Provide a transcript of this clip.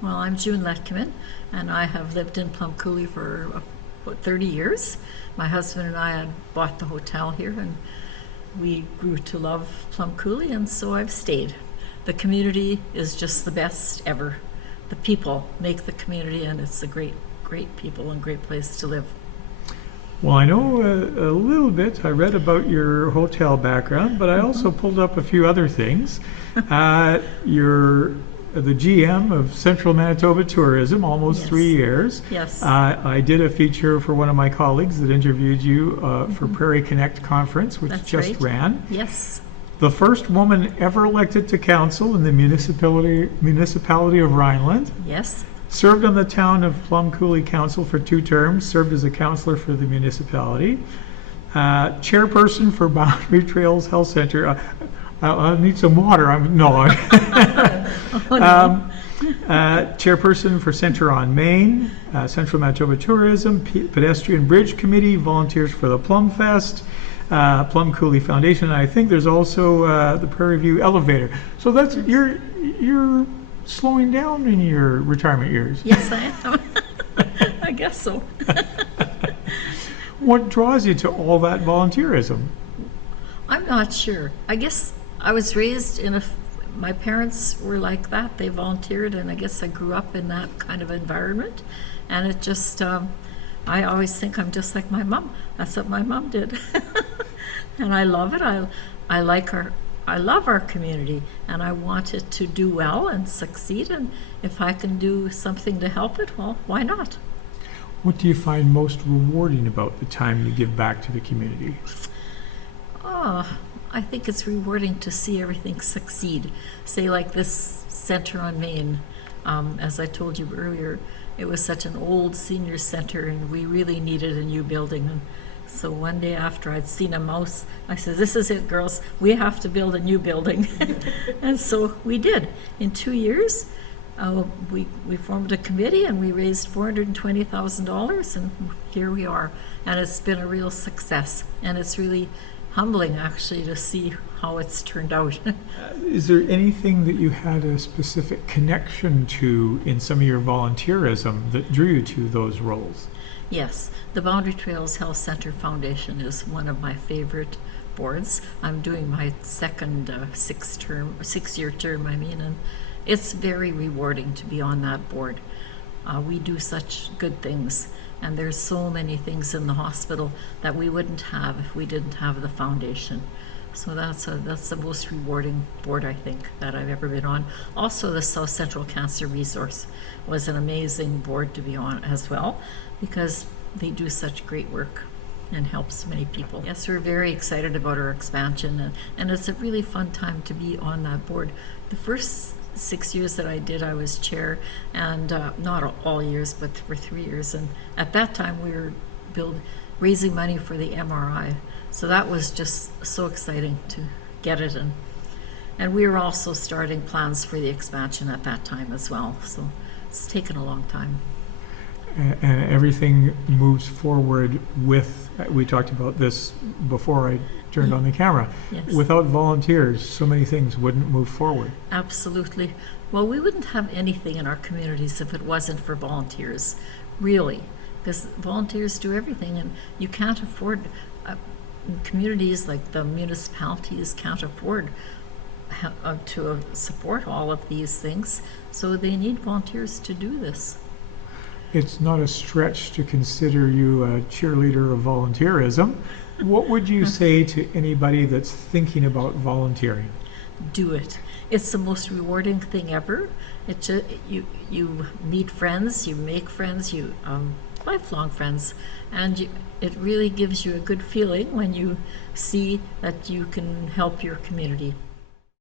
Well, I'm June Letkeman, and I have lived in Plum Coulee for about 30 years. My husband and I had bought the hotel here, and we grew to love Plum Coulee, and so I've stayed. The community is just the best ever. The people make the community, and it's a great, great people and great place to live. Well, I know a little bit. I read about your hotel background, but I also pulled up a few other things. You're the GM of Central Manitoba Tourism, almost Yes. 3 years. Yes. I did a feature for one of my colleagues that interviewed you for Prairie Connect Conference, which That's just right. ran. Yes. The first woman ever elected to council in the municipality of Rhineland. Yes. Served on the town of Plum Coulee Council for 2 terms, served as a councillor for the municipality. Chairperson for Boundary Trails Health Center. I need some water. Chairperson for Centre on Main, Central Manitoba Tourism, Pedestrian Bridge Committee, volunteers for the Plum Fest, Plum Coulee Foundation. And I think there's also the Prairie View Elevator. So that's you're slowing down in your retirement years. Yes, I am. I guess so. What draws you to all that volunteerism? I'm not sure. I guess I was raised in my parents were like that. They volunteered, and I guess I grew up in that kind of environment. And it just, I always think I'm just like my mom. That's what my mom did. And I love it. I like I love our community, and I want it to do well and succeed. And if I can do something to help it, well, why not? What do you find most rewarding about the time you give back to the community? Oh, I think it's rewarding to see everything succeed. Say like this Center on Main, as I told you earlier, it was such an old senior center, and we really needed a new building. And so one day after I'd seen a mouse, I said, "This is it, girls. We have to build a new building." And so we did. In 2 years, we formed a committee, and we raised $420,000, and here we are. And it's been a real success, and it's really humbling actually to see how it's turned out. Is there anything that you had a specific connection to in some of your volunteerism that drew you to those roles? Yes, the Boundary Trails Health Center Foundation is one of my favorite boards. I'm doing my second 6-year term, and it's very rewarding to be on that board. We do such good things, and there's so many things in the hospital that we wouldn't have if we didn't have the foundation. So that's the most rewarding board, I think, that I've ever been on. Also, the South Central Cancer Resource was an amazing board to be on as well, because they do such great work and help so many people. Yes, we're very excited about our expansion, and it's a really fun time to be on that board. The first 6 years that I did, I was chair, and not all years, but for 3 years. And at that time, we were raising money for the MRI. So that was just so exciting to get it. And we were also starting plans for the expansion at that time as well. So it's taken a long time. And everything moves forward with, we talked about this before I turned on the camera. Yes. Without volunteers, so many things wouldn't move forward. Absolutely. Well, we wouldn't have anything in our communities if it wasn't for volunteers, really, because volunteers do everything, and you can't afford, communities like the municipalities can't afford to support all of these things, so they need volunteers to do this. It's not a stretch to consider you a cheerleader of volunteerism. What would you say to anybody that's thinking about volunteering? Do it. It's the most rewarding thing ever. You meet friends, you make friends, you lifelong friends, and it really gives you a good feeling when you see that you can help your community.